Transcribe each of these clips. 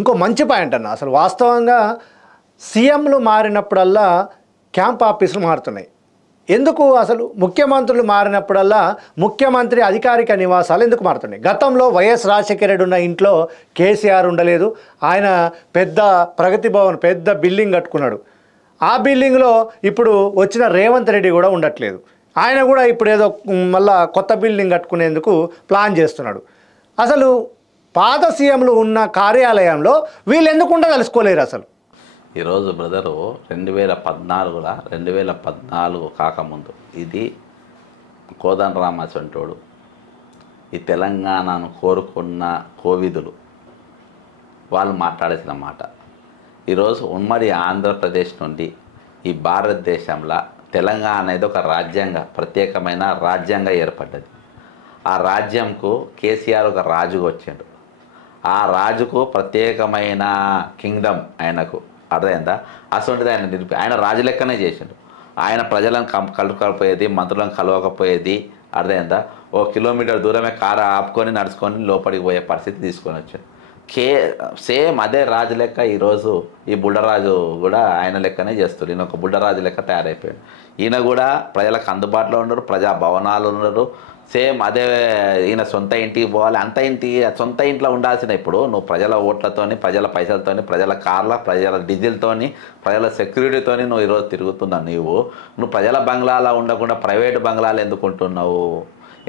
ఇంకో మంచి పాయింట్ అన్న, అసలు వాస్తవంగా సీఎంలు మారినప్పుడల్లా క్యాంప్ ఆఫీసులు మారుతున్నాయి. ఎందుకు అసలు ముఖ్యమంత్రులు మారినప్పుడల్లా ముఖ్యమంత్రి అధికారిక నివాసాలు ఎందుకు మారుతున్నాయి? గతంలో వైఎస్ రాజశేఖర రెడ్డి ఉన్న ఇంట్లో కేసీఆర్ ఉండలేదు. ఆయన పెద్ద ప్రగతి భవన్ పెద్ద బిల్డింగ్ కట్టుకున్నాడు. ఆ బిల్డింగ్లో ఇప్పుడు వచ్చిన రేవంత్ రెడ్డి కూడా ఉండట్లేదు. ఆయన కూడా ఇప్పుడు ఏదో మళ్ళా కొత్త బిల్డింగ్ కట్టుకునేందుకు ప్లాన్ చేస్తున్నాడు. అసలు పాత సీఎంలు ఉన్న కార్యాలయంలో వీళ్ళు ఎందుకు తెలుసుకోలేరు అసలు? ఈరోజు బ్రదరు 2014 కాకముందు ఇది కోదండరామ చంటోడు ఈ తెలంగాణను కోరుకున్న కోవిదులు వాళ్ళు మాట్లాడేసిన మాట. ఈరోజు ఉమ్మడి ఆంధ్రప్రదేశ్ నుండి ఈ భారతదేశంలో తెలంగాణ అనేది ఒక రాజ్యంగా ప్రత్యేకమైన రాజ్యంగా ఏర్పడ్డది. ఆ రాజ్యంకు కేసీఆర్ ఒక రాజుగా వచ్చాడు. ఆ రాజుకు ప్రత్యేకమైన కింగ్డమ్ ఆయనకు అర్థమైందా? అసలు ఆయన రాజు లెక్కనే చేసిండు. ఆయన ప్రజలను కలుపుకపోయేది, మంత్రులను కలవకపోయేది. అర్థమైందా? 1 కిలోమీటర్ దూరమే కారు ఆపుకొని నడుచుకొని లోపలికి పోయే పరిస్థితి తీసుకొని వచ్చాడు. సేమ్ అదే రాజు లెక్క ఈరోజు ఈ బుడ్డరాజు కూడా ఆయన లెక్కనే చేస్తారు. ఈయన ఒక బుడ్డరాజు లెక్క తయారైపోయాడు. ఈయన కూడా ప్రజలకు అందుబాటులో ఉండరు, ప్రజా భవనాలు ఉండరు. సేమ్ అదే ఈయన సొంత ఇంటికి పోవాలి, సొంత ఇంట్లో ఉండాల్సిన ఇప్పుడు నువ్వు ప్రజల ఓట్లతోని, ప్రజల పైసలతోని, ప్రజల కార్ల, ప్రజల డీజిల్తోని, ప్రజల సెక్యూరిటీతోని నువ్వు ఈరోజు తిరుగుతున్నావు. నువ్వు ప్రజల బంగ్లాలో ఉండకుండా ప్రైవేటు బంగ్లాలు ఎందుకు ఉంటున్నావు?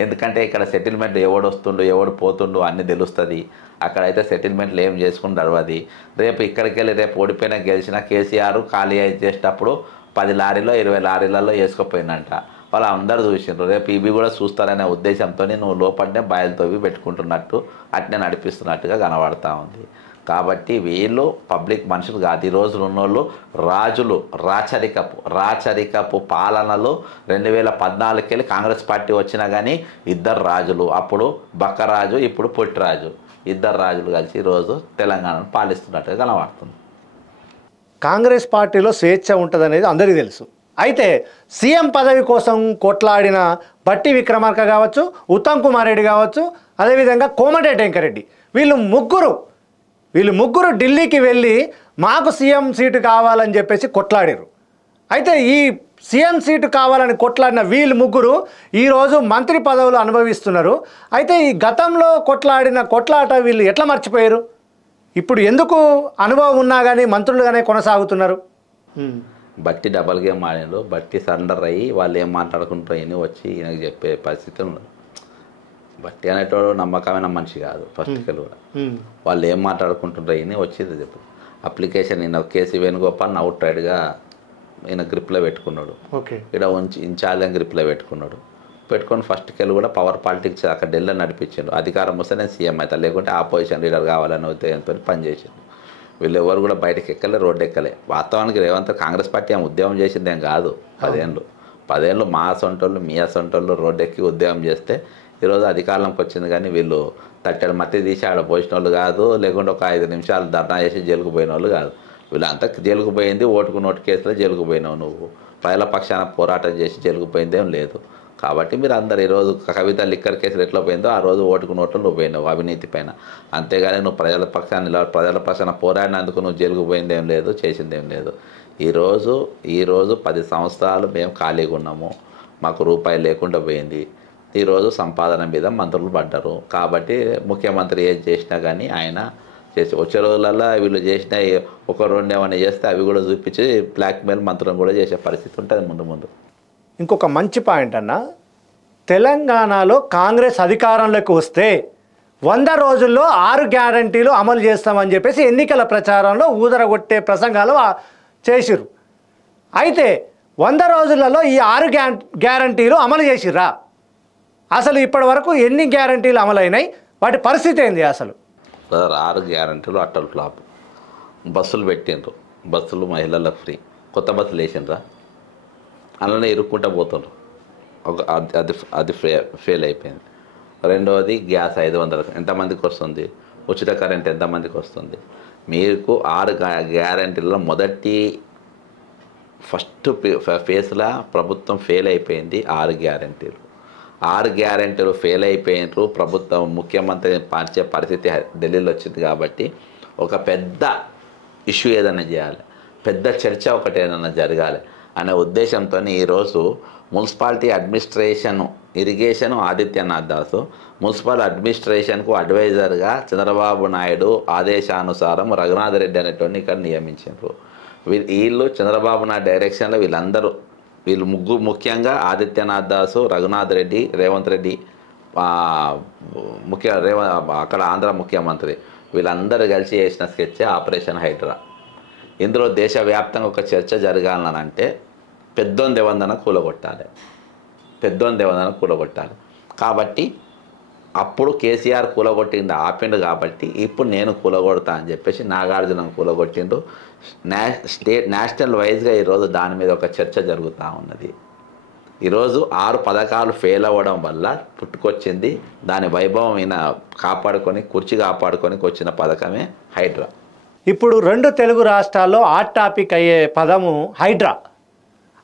ఎందుకంటే ఇక్కడ సెటిల్మెంట్ ఎవడు వస్తుండు ఎవడు పోతుండు అన్నీ తెలుస్తుంది. అక్కడైతే సెటిల్మెంట్లు ఏం చేసుకుని నడవది. రేపు ఇక్కడికి వెళ్ళి రేపు ఓడిపోయినా గెలిచినా కేసీఆర్ ఖాళీ చేసేటప్పుడు 10 లారీలో 20 లారీలలో వేసుకుపోయినంట. వాళ్ళు అందరూ చూసిండ్రు. రేపు ఇవి కూడా చూస్తారనే ఉద్దేశంతో నువ్వు లోపలనే బాయలతోవి పెట్టుకుంటున్నట్టు అట్నే నడిపిస్తున్నట్టుగా కనబడతా ఉంది. కాబట్టి వీళ్ళు పబ్లిక్ మనుషులు కాదు. ఈ రోజులు ఉన్నోళ్ళు రాజులు. రాచరికపు పాలనలో 2014 వెళ్ళి కాంగ్రెస్ పార్టీ వచ్చినా కానీ 2 రాజులు, అప్పుడు బక్కరాజు ఇప్పుడు పొట్టిరాజు, 2 రాజులు కలిసి ఈరోజు తెలంగాణను పాలిస్తున్నట్టుగా కనబడుతుంది. కాంగ్రెస్ పార్టీలో స్వేచ్ఛ ఉంటుందనేది అందరికీ తెలుసు. అయితే సీఎం పదవి కోసం కొట్లాడిన బట్టి విక్రమార్క కావచ్చు, ఉత్తమ్ కుమార్ రెడ్డి కావచ్చు, అదేవిధంగా కోమటిరెడ్డి వెంకరెడ్డి వీళ్ళు ముగ్గురు ఢిల్లీకి వెళ్ళి మాకు సీఎం సీటు కావాలని చెప్పేసి కొట్లాడారు. అయితే ఈ సీఎం సీటు కావాలని కొట్లాడిన వీళ్ళు ముగ్గురు ఈరోజు మంత్రి పదవులు అనుభవిస్తున్నారు. అయితే ఈ గతంలో కొట్లాట వీళ్ళు ఎట్లా మర్చిపోయారు? ఇప్పుడు ఎందుకు అనుభవం ఉన్నా కానీ మంత్రులుగానే కొనసాగుతున్నారు? బట్టి డబల్ గేమ్ ఆడినారు. బట్టి సరెండర్ అయ్యి వాళ్ళు ఏం మాట్లాడుకుంటారో అని వచ్చి ఈయనకు చెప్పే పరిస్థితి ఉన్నారు. బట్టి అనేటోడు నమ్మకమైన మనిషి కాదు. ఫస్ట్ కూడా వాళ్ళు ఏం మాట్లాడుకుంటుంటారో అని వచ్చేది చెప్పు. అప్లికేషన్ ఈయన కేసీ వేణుగోపాల్ అవుట్ రైడ్గా ఈయన గ్రిప్లో పెట్టుకున్నాడు. ఇక్కడ ఇన్ఛార్జ్ గ్రిప్లో పెట్టుకొని ఫస్ట్కి వెళ్ళి కూడా పవర్ పాలిటిక్స్ అక్కడ ఢిల్లీ నడిపించాడు. అధికారం వస్తే నేను సీఎం అవుతా, లేకుంటే ఆపోజిషన్ లీడర్ కావాలని ఉద్దేశంతో పనిచేసాడు. వీళ్ళు ఎవరు కూడా బయటకు ఎక్కలే, రోడ్డు ఎక్కలే. వాస్తవానికి రేవంత్ కాంగ్రెస్ పార్టీ ఏం ఉద్యమం చేసిందేం కాదు. 10 ఏళ్ళు మా సొంటోళ్ళు మీ సొంటోళ్ళు రోడ్డు ఎక్కి ఉద్యమం చేస్తే ఈరోజు అధికారంలోకి వచ్చింది. కానీ వీళ్ళు తట్టెడు మట్టి తీసి ఆడ పోసిన వాళ్ళు కాదు, లేకుంటే ఒక 5 నిమిషాలు ధర్నా చేసి జైలుకు పోయిన వాళ్ళు కాదు. వీళ్ళంతా జైలుకు పోయింది ఓటుకు నోటు కేసులో జైలుకు పోయినావు. నువ్వు ప్రజల పక్షాన పోరాటం చేసి జైలుకు పోయిందేం లేదు. కాబట్టి మీరు అందరు ఈరోజు కవిత లిక్కర్ కేసులు ఎట్లా పోయిందో ఆ రోజు ఓటుకు నోట్లు నువ్వు పోయినావు అవినీతి పైన. అంతేగాని నువ్వు ప్రజల పక్షాన పోరాడినందుకు నువ్వు జైలుకు పోయిందేం లేదు, చేసిందేం లేదు. ఈరోజు 10 సంవత్సరాలు మేము ఖాళీగా ఉన్నాము, మాకు రూపాయి లేకుండా పోయింది. ఈరోజు సంపాదన మీద మంత్రులు పడ్డారు. కాబట్టి ముఖ్యమంత్రి ఏది చేసినా కానీ ఆయన చేసి వచ్చే రోజులలో వీళ్ళు చేసిన 1-2 ఏమైనా చేస్తే అవి కూడా చూపించి బ్లాక్మెయిల్ మంత్రులను కూడా చేసే పరిస్థితి ఉంటుంది ముందు. ఇంకొక మంచి పాయింట్ అన్న, తెలంగాణలో కాంగ్రెస్ అధికారంలోకి వస్తే 100 రోజుల్లో 6 గ్యారంటీలు అమలు చేస్తామని చెప్పేసి ఎన్నికల ప్రచారంలో ఊదరగొట్టే ప్రసంగాలు చేసిర్రు. అయితే 100 రోజులలో ఈ 6 గ్యారంటీలు అమలు చేసిర్రా? అసలు ఇప్పటి వరకు ఎన్ని గ్యారంటీలు అమలైనాయి? వాటి పరిస్థితి ఏంది అసలు? 6 గ్యారంటీలు అట్టలు ఫ్లాప్. బస్సులు పెట్టిండ్రు, బస్సులు మహిళలకు ఫ్రీ, కొత్త బస్సులు వేసిండ్రా, అలానే ఇరుక్కుంటూ పోతుండ్రు. అది ఫెయిల్ అయిపోయింది. రెండవది గ్యాస్ 500 ఎంతమందికి వస్తుంది? ఉచిత కరెంట్ ఎంతమందికి వస్తుంది? మీకు 6 గ్యారంటీలలో ఫస్ట్ ఫేజ్లో ప్రభుత్వం ఫెయిల్ అయిపోయింది. 6 గ్యారంటీలు ఫెయిల్ అయిపోయినారు. ప్రభుత్వం ముఖ్యమంత్రిని మార్చే పరిస్థితి ఢిల్లీలో వచ్చింది. కాబట్టి ఒక పెద్ద ఇష్యూ ఏదైనా చేయాలి, పెద్ద చర్చ ఒకటి ఏదైనా జరగాలి అనే ఉద్దేశంతో ఈరోజు municipality administration, irrigation Adityanath Das municipal అడ్మినిస్ట్రేషన్కు అడ్వైజర్గా చంద్రబాబు నాయుడు ఆదేశానుసారం రఘునాథ్ రెడ్డి అనేటువంటి ఇక్కడ నియమించారు. వీళ్ళు చంద్రబాబు నాయుడు డైరెక్షన్లో వీళ్ళు ముఖ్యంగా ఆదిత్యనాథ్ దాస్, రఘునాథ్ రెడ్డి, రేవంత్ రెడ్డి అక్కడ ఆంధ్ర ముఖ్యమంత్రి, వీళ్ళందరూ కలిసి చేసిన స్కెచ్ ఆపరేషన్ హైడ్రా. ఇందులో దేశవ్యాప్తంగా ఒక చర్చ జరగాలనంటే పెద్దోని దేవందన కూలగొట్టాలి. కాబట్టి అప్పుడు కేసీఆర్ కూలగొట్టిండు, ఆపిండు. కాబట్టి ఇప్పుడు నేను కూలగొడతా అని చెప్పేసి నాగార్జున కూలగొట్టిండు. నేషనల్ వైజ్గా ఈరోజు దాని మీద ఒక చర్చ జరుగుతూ ఉన్నది. ఈరోజు 6 పథకాలు ఫెయిల్ అవ్వడం వల్ల పుట్టుకొచ్చింది, దాని వైభవం ఈయన కుర్చీ కాపాడుకొని వచ్చిన పథకమే హైడ్రా. ఇప్పుడు 2 తెలుగు రాష్ట్రాల్లో హాట్ టాపిక్ అయ్యే పదము హైడ్రా.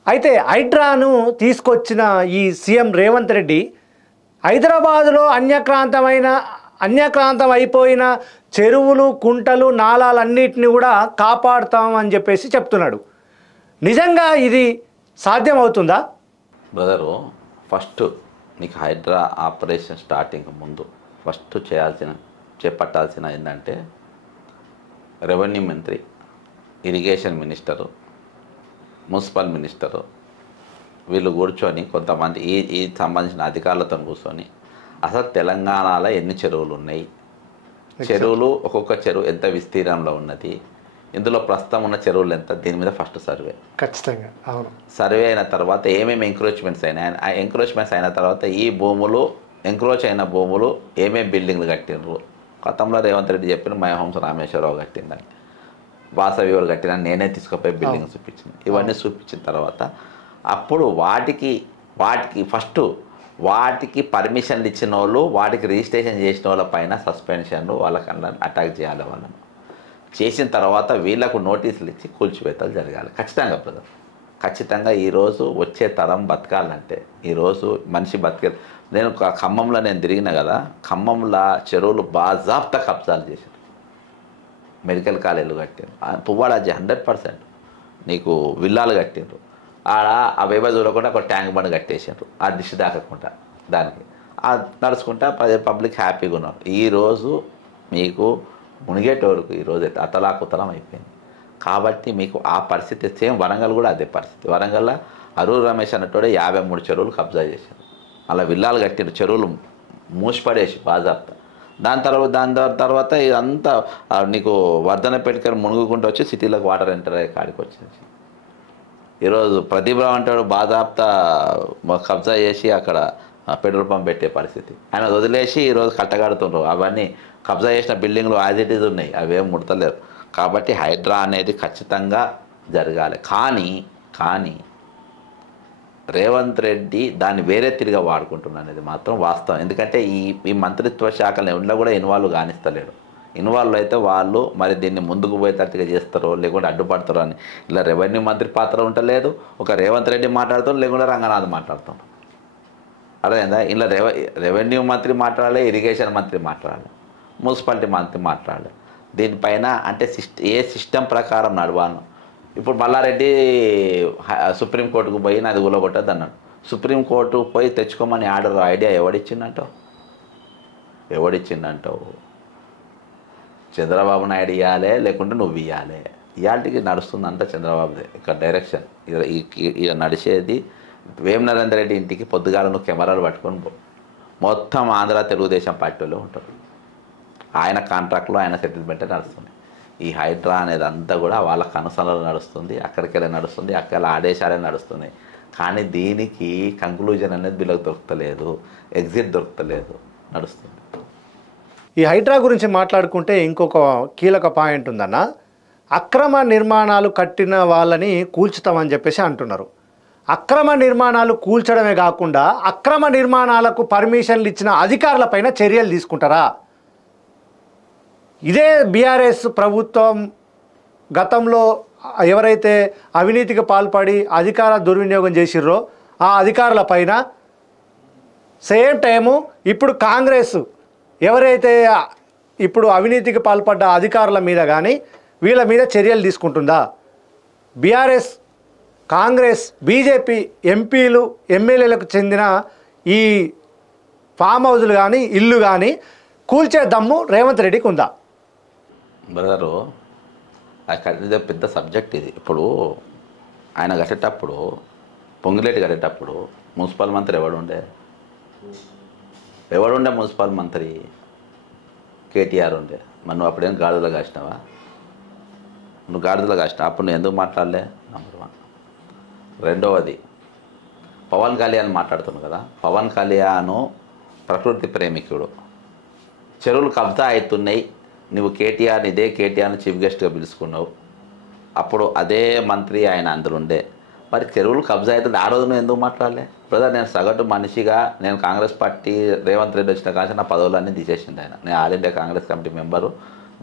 అయితే హైడ్రాను తీసుకొచ్చిన ఈ సీఎం రేవంత్ రెడ్డి హైదరాబాదులో అన్యక్రాంతం అయిపోయిన చెరువులు, కుంటలు, నాలాలన్నిటిని కూడా కాపాడుతామని చెప్పేసి చెప్తున్నాడు. నిజంగా ఇది సాధ్యమవుతుందా? బ్రదరు, ఫస్ట్ నీకు హైడ్రా ఆపరేషన్ స్టార్టింగ్ ముందు ఫస్ట్ చేపట్టాల్సిన ఏంటంటే రెవెన్యూ మంత్రి, ఇరిగేషన్ మినిస్టరు, మున్సిపల్ మినిస్టరు వీళ్ళు కూర్చొని కొంతమంది ఈ సంబంధించిన అధికారులతో కూర్చొని అసలు తెలంగాణలో ఎన్ని చెరువులు ఉన్నాయి, చెరువులు ఒక్కొక్క చెరువు ఎంత విస్తీర్ణంలో ఉన్నది, ఇందులో ప్రస్తుతం ఉన్న చెరువులు ఎంత, దీని మీద ఫస్ట్ సర్వే. ఖచ్చితంగా అవును. సర్వే అయిన తర్వాత ఏమేమి ఎంక్రోచ్మెంట్స్ అయినాయి, ఆ ఎంక్రోచ్మెంట్స్ అయిన తర్వాత ఈ భూములు ఎంక్రోచ్ అయిన భూములు ఏమేమి బిల్డింగ్లు కట్టినరు. గతంలో రేవంత్ రెడ్డి చెప్పిన మైహోమ్స్ రామేశ్వరరావు కట్టిందని, వాసవి ఎవరు కట్టినని నేనే తీసుకుపోయి బిల్డింగ్ చూపించింది. ఇవన్నీ చూపించిన తర్వాత అప్పుడు వాటికి పర్మిషన్లు ఇచ్చిన వాళ్ళు, వాటికి రిజిస్ట్రేషన్ చేసిన వాళ్ళ పైన సస్పెన్షన్లు, వాళ్ళకన్నా అటాక్ చేయాలి. వాళ్ళని చేసిన తర్వాత వీళ్ళకు నోటీసులు ఇచ్చి కూల్చివేతలు జరగాలి. ఖచ్చితంగా బ్రదర్, ఖచ్చితంగా ఈరోజు వచ్చే తరం బతకాలంటే, ఈరోజు మనిషి నేను ఖమ్మంలో తిరిగిన కదా, ఖమ్మంలో చెరువులు బాజాబ్తా కబ్జాలు చేశారు, మెడికల్ కాలేజీలు కట్టారు, పువ్వాడ 100% నీకు విల్లాలు కట్టిండ్రు, ఆడ అవేవో చూడకుండా ఒక ట్యాంక్ బండ్ కట్టేసారు, ఆ దిష్టి దాకకుండా దానికి నడుచుకుంటా పబ్లిక్ హ్యాపీగా ఉన్నారు. ఈరోజు మీకు మునిగేటోరుకు ఈరోజు అయితే అతలాకుతలం అయిపోయింది. కాబట్టి మీకు ఆ పరిస్థితి సేమ్ వరంగల్ కూడా అదే పరిస్థితి. వరంగల్లో అరూరు రమేష్ అన్నట్టుడే 53 చెరువులు కబ్జా చేశారు, అలా విల్లాలు కట్టిన చెరువులు మూసిపడేసి బాజాబ్తా. దాని తర్వాత ఇదంతా నీకు వర్ధనపేటకి మునుగుకుంటూ వచ్చి సిటీలోకి వాటర్ ఎంటర్ అయ్యే కాడికి వచ్చేసి ఈరోజు ప్రదీప్ రావు అంటాడు బాజాబ్తా కబ్జా చేసి అక్కడ పెట్రోల్ పంప్ పెట్టే పరిస్థితి. ఆయన వదిలేసి ఈరోజు కట్టగడుతుండ్రు. అవన్నీ కబ్జా చేసిన బిల్డింగ్లు యాజ్ ఇట్ ఈజ్ ఉన్నాయి, అవేం ముడతలేరు. కాబట్టి హైడ్రా అనేది ఖచ్చితంగా జరగాలి. కానీ రేవంత్ రెడ్డి దాన్ని వేరే తిరిగా వాడుకుంటున్నాడు అనేది మాత్రం వాస్తవం. ఎందుకంటే ఈ మంత్రిత్వ శాఖలు ఎవరిలో కూడా ఇన్వాల్వ్ కానిస్తలేడు. ఇన్వాల్వ్ అయితే వాళ్ళు మరి దీన్ని ముందుకు పోయేటట్టుగా చేస్తారో లేకుంటే అడ్డుపడతారో అని. ఇలా రెవెన్యూ మంత్రి పాత్ర ఉండలేదు, ఒక రేవంత్ రెడ్డి మాట్లాడుతాం, లేకుండా రంగనాథ్ మాట్లాడుతాం. అర్థమైందా? ఇలా రెవెన్యూ మంత్రి మాట్లాడాలి, ఇరిగేషన్ మంత్రి మాట్లాడాలి, మున్సిపాలిటీ మంత్రి మాట్లాడాలి. దీనిపైన అంటే ఏ సిస్టమ్ ప్రకారం నడవాలను. ఇప్పుడు మల్లారెడ్డి సుప్రీంకోర్టుకు పోయి నాది కూలగొట్టద్దు అన్నాడు. సుప్రీంకోర్టు పోయి తెచ్చుకోమని ఆర్డర్ ఐడియా ఎవడిచ్చిందంటావు? చంద్రబాబు నాయుడు ఇవ్వాలి, లేకుంటే నువ్వు ఇవ్వాలి. ఇవాళకి నడుస్తుందంట చంద్రబాబుదే ఇక్కడ డైరెక్షన్. ఇక నడిచేది వేం నరేందర్ రెడ్డి ఇంటికి పొద్దుగాల నువ్వు కెమెరాలు పట్టుకొని పో, మొత్తం ఆంధ్ర తెలుగుదేశం పార్టీలో ఉంటారు. ఆయన కాంట్రాక్ట్లో ఆయన సెటిల్మెంటే నడుస్తుంది. ఈ హైడ్రా అనేది అంతా కూడా వాళ్ళ కనుసనలు నడుస్తుంది, అక్కడికి వెళ్ళి నడుస్తుంది, అక్కడ ఆదేశాలే నడుస్తున్నాయి. కానీ దీనికి కంక్లూజన్ అనేది వీళ్ళకి దొరకలేదు, ఎగ్జిట్ దొరకలేదు, నడుస్తుంది. ఈ హైడ్రా గురించి మాట్లాడుకుంటే ఇంకొక కీలక పాయింట్ ఉందన్న, అక్రమ నిర్మాణాలు కట్టిన వాళ్ళని కూల్చుతామని చెప్పేసి అంటున్నారు. అక్రమ నిర్మాణాలు కూల్చడమే కాకుండా అక్రమ నిర్మాణాలకు పర్మిషన్లు ఇచ్చిన అధికారులపైన చర్యలు తీసుకుంటారా? ఇదే బీఆర్ఎస్ ప్రభుత్వం గతంలో ఎవరైతే అవినీతికి పాల్పడి అధికార దుర్వినియోగం చేసిర్రో ఆ అధికారుల పైన సేమ్ టైము ఇప్పుడు కాంగ్రెస్ ఎవరైతే ఇప్పుడు అవినీతికి పాల్పడ్డ అధికారుల మీద కానీ వీళ్ళ మీద చర్యలు తీసుకుంటుందా? బీఆర్ఎస్, కాంగ్రెస్, బీజేపీ ఎంపీలు, ఎమ్మెల్యేలకు చెందిన ఈ ఫామ్ హౌజులు కానీ ఇల్లు కానీ కూల్చే దమ్ము రేవంత్ రెడ్డికి ఉందా? బ్రదరు, ఇది పెద్ద సబ్జెక్ట్. ఇది ఇప్పుడు ఆయన కట్టేటప్పుడు, పొంగులేటి కట్టేటప్పుడు మున్సిపల్ మంత్రి ఎవడుండే మున్సిపల్ మంత్రి? కేటీఆర్ ఉండే. మరి నువ్వు అప్పుడేం గాడిదలో కాసినావా? నువ్వు గాడిదలో కాసినావు, అప్పుడు నువ్వు ఎందుకు మాట్లాడలే? నెంబర్ 1. రెండవది, పవన్ కళ్యాణ్ మాట్లాడుతున్నావు కదా. పవన్ కళ్యాణ్ ప్రకృతి ప్రేమికుడు. చెరువులు కబ్జా అవుతున్నాయి, నువ్వు ఇదే కేటీఆర్ని చీఫ్ గెస్ట్గా పిలుచుకున్నావు. అప్పుడు అదే మంత్రి ఆయన అందులుండే. మరి చెరువులు కబ్జా అవుతుంది, ఆ రోజు నువ్వు ఎందుకు మాట్లాడలే? బ్రదర్, నేను సగటు మనిషిగా, నేను కాంగ్రెస్ పార్టీ రేవంత్ రెడ్డి వచ్చిన కాదు నా పదవులన్నీ తీసేసింది ఆయన. నేను all India Congress committee member.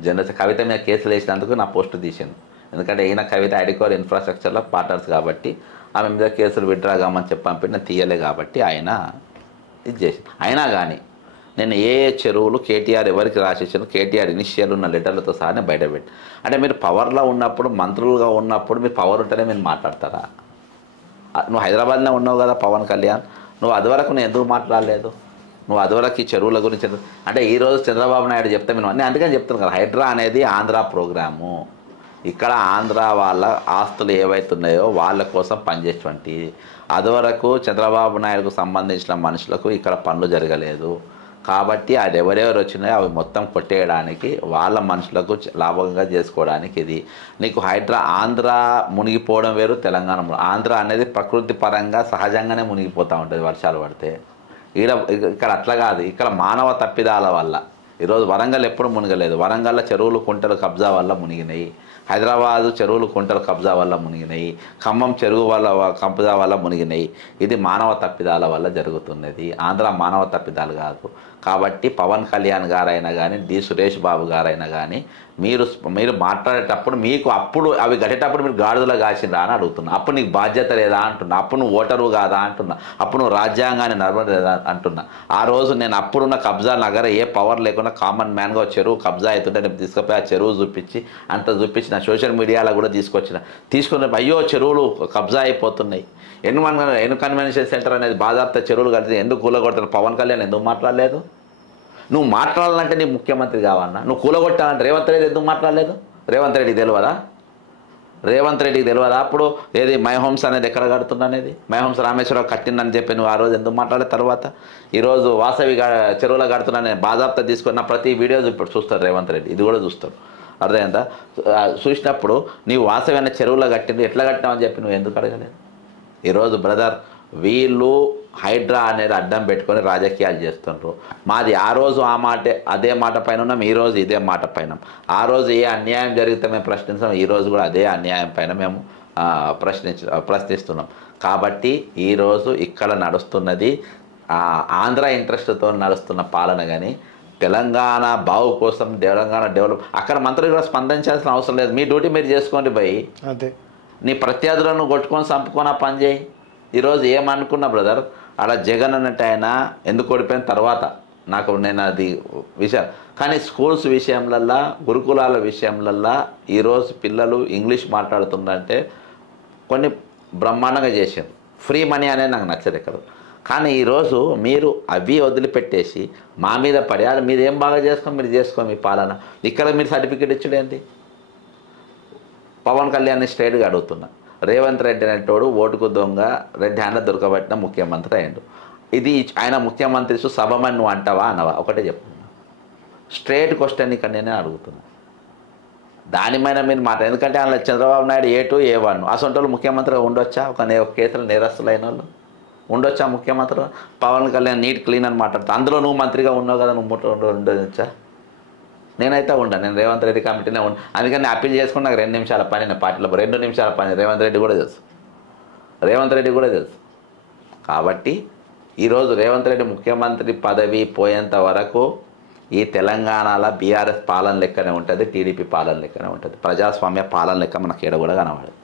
General Kavitha మీద కేసులు వేసినందుకు నా పోస్టు తీసింది. ఎందుకంటే ఈయన కవిత ఐడికోర్ ఇన్ఫ్రాస్ట్రక్చర్లో పార్ట్నర్స్ కాబట్టి ఆమె మీద కేసులు విత్డ్రా కామని చెప్పి నేను తీయలే కాబట్టి ఆయన ఇది చేసింది. అయినా కానీ నేను ఏ చెరువులు కేటీఆర్ ఎవరికి రాసేసాను, కేటీఆర్ ఇనిషియల్ ఉన్న లెటర్లతో సహా బయటపెట్టి. అంటే మీరు పవర్లో ఉన్నప్పుడు, మంత్రులుగా ఉన్నప్పుడు మీరు పవర్ ఉంటేనే మీరు మాట్లాడతారా? నువ్వు హైదరాబాద్లో ఉన్నావు కదా పవన్ కళ్యాణ్, నువ్వు అదివరకు నేను ఎందుకు మాట్లాడలేదు? నువ్వు అదివరకు ఈ చెరువుల గురించి అంటే ఈరోజు చంద్రబాబు నాయుడు చెప్తే నేను అన్నీ అందుకని చెప్తున్నాను కదా. హైడ్రా అనేది ఆంధ్ర ప్రోగ్రాము. ఇక్కడ ఆంధ్ర వాళ్ళ ఆస్తులు ఏవైతున్నాయో వాళ్ళ కోసం పనిచేసేటువంటి, అదివరకు చంద్రబాబు నాయుడుకు సంబంధించిన మనుషులకు ఇక్కడ పనులు జరగలేదు కాబట్టి అది ఎవరెవరు వచ్చినాయో అవి మొత్తం కొట్టేయడానికి, వాళ్ళ మనుషులకు లాభంగా చేసుకోవడానికి ఇది. నీకు ఆంధ్ర మునిగిపోవడం వేరు, తెలంగాణ. ఆంధ్ర అనేది ప్రకృతి పరంగా సహజంగానే మునిగిపోతూ ఉంటుంది వర్షాలు పడితే. ఇక్కడ అట్లా కాదు, ఇక్కడ మానవ తప్పిదాల వల్ల. ఈరోజు వరంగల్ ఎప్పుడు మునిగలేదు. వరంగల్లో చెరువులు కుంటలు కబ్జా వల్ల మునిగినాయి. హైదరాబాదు చెరువులు కుంటలు కబ్జా వల్ల మునిగినాయి. ఖమ్మం చెరువు వల్ల కబ్జా వల్ల మునిగినాయి. ఇది మానవ తప్పిదాల వల్ల జరుగుతున్నది, ఆంధ్ర మానవ తప్పిదాలు కాదు. కాబట్టి పవన్ కళ్యాణ్ గారైనా కానీ, డి సురేష్ బాబు గారైనా కానీ మీరు మాట్లాడేటప్పుడు మీకు అప్పుడు అవి గట్టేటప్పుడు మీరు గాడిదలో కాసిండ్రా అని అడుగుతున్నా. అప్పుడు నీకు బాధ్యత లేదా అంటున్నా. అప్పుడు నువ్వు ఓటరు కాదా అంటున్నా. అప్పుడు నువ్వు రాజ్యాంగాన్ని నడవలేదా అంటున్నా. ఆ రోజు నేను అప్పుడున్న కబ్జా నగర ఏ పవర్ లేకుండా కామన్ మ్యాన్గా చెరువు కబ్జా అవుతుంటే నేను తీసుకుపోయి ఆ చెరువు చూపించి అంత చూపించిన సోషల్ మీడియాలో కూడా తీసుకుని అయ్యో చెరువులు కబ్జా అయిపోతున్నాయి, ఎన్ను కన్వెన్షన్ సెంటర్ అనేది బాధాప్త చెరువులు కలిసి ఎందుకు కూలగొడతారు? పవన్ కళ్యాణ్ ఎందుకు మాట్లాడలేదు? నువ్వు మాట్లాడాలంటే నీ ముఖ్యమంత్రి కావాలన్నా, నువ్వు కూలగొట్టాలంటే రేవంత్ రెడ్డి ఎందుకు మాట్లాడలేదు? రేవంత్ రెడ్డికి తెలియదా అప్పుడు ఏది మై హోమ్స్ అనేది ఎక్కడ కడుతున్నా అనేది? మై హోమ్స్ రామేశ్వరరావు కట్టిందని చెప్పి నువ్వు ఆ రోజు ఎందుకు మాట్లాడే? తర్వాత ఈరోజు వాసవి చెరువులో కడుతున్నానే బాధాప్త తీసుకున్న ప్రతి వీడియో ఇప్పుడు చూస్తారు రేవంత్ రెడ్డి, ఇది కూడా చూస్తారు. అర్థమైందా? చూసినప్పుడు నీవు వాసవి అనే చెరువులో కట్టింది ఎట్లా కట్టినావని చెప్పి నువ్వు ఎందుకు అడగలేదు? ఈరోజు బ్రదర్, వీళ్ళు హైడ్రా అనేది అడ్డం పెట్టుకొని రాజకీయాలు చేస్తుండ్రు. మాది ఆ రోజు ఆ మాటే అదే మాట పైన ఉన్నాం, ఈరోజు ఇదే మాట పైన. ఆ రోజు ఏ అన్యాయం జరిగితే మేము ప్రశ్నిస్తాం, ఈరోజు కూడా అదే అన్యాయం పైన మేము ప్రశ్నిస్తున్నాం. కాబట్టి ఈరోజు ఇక్కడ నడుస్తున్నది ఆంధ్ర ఇంట్రెస్ట్తో నడుస్తున్న పాలన. కానీ తెలంగాణ బావు కోసం, తెలంగాణ డెవలప్ అక్కడ మంత్రులు కూడా స్పందించాల్సిన అవసరం లేదు. మీ డ్యూటీ మీరు చేసుకోండి భయ్. అంతే. నీ ప్రత్యర్థులను కొట్టుకొని చంపుకొని ఆ పని చేయి. ఈరోజు ఏమనుకున్నా బ్రదర్, అలా జగన్ అన్నట్టు ఆయన ఎందుకు ఓడిపోయిన తర్వాత నేను అది విషయం. కానీ స్కూల్స్ విషయంలల్లా, గురుకులాల విషయంలల్లా ఈరోజు పిల్లలు ఇంగ్లీష్ మాట్లాడుతుందంటే కొన్ని బ్రహ్మాండంగా చేశారు. ఫ్రీ మనీ అనేది నాకు నచ్చదు ఎక్కడ. కానీ ఈరోజు మీరు అవి వదిలిపెట్టేసి మా మీద పడి అది మీరు ఏం బాగా మీరు చేసుకో మీ పాలన. ఇక్కడ మీరు సర్టిఫికేట్ ఇచ్చడేంటి? పవన్ కళ్యాణ్ని స్ట్రైట్గా అడుగుతున్నా. రేవంత్ రెడ్డి అనేటోడు ఓటుకు దొంగ, రెడ్ హ్యాండ్లో దొరకబట్టిన ముఖ్యమంత్రి అయ్యిండు. ఇది ఆయన ముఖ్యమంత్రి సభమని నువ్వు అంటావా అనవా? ఒకటే చెప్తున్నా, స్ట్రైట్ క్వశ్చన్ ఇక్కడ నేనే అడుగుతున్నా. దానిపైన మీరు మాట. ఎందుకంటే అలా చంద్రబాబు నాయుడు A2 A1 అసొంటోళ్ళు ముఖ్యమంత్రిగా ఉండొచ్చా? ఒక కేసులు నేరస్తులైన వాళ్ళు ఉండొచ్చా ముఖ్యమంత్రి? పవన్ కళ్యాణ్ నీట్ క్లీన్ అని మాట్లాడుతా. అందులో నువ్వు మంత్రిగా ఉన్నావు కదా, నువ్వు ఉండొచ్చా? నేనైతే ఉండను. నేను రేవంత్ రెడ్డి కమిటీనే ఉంటాను. అందుకని నేను అప్పీల్ చేసుకుని నాకు 2 నిమిషాల పని, నేను పార్టీలో 2 నిమిషాల పని. రేవంత్ రెడ్డి కూడా తెలుసు. కాబట్టి ఈరోజు రేవంత్ రెడ్డి ముఖ్యమంత్రి పదవి పోయేంత వరకు ఈ తెలంగాణలో బీఆర్ఎస్ పాలన లెక్కనే ఉంటుంది, టీడీపీ పాలన లెక్కనే ఉంటుంది. ప్రజాస్వామ్య పాలన లెక్క మనకి ఏడ కూడా కనబడదు.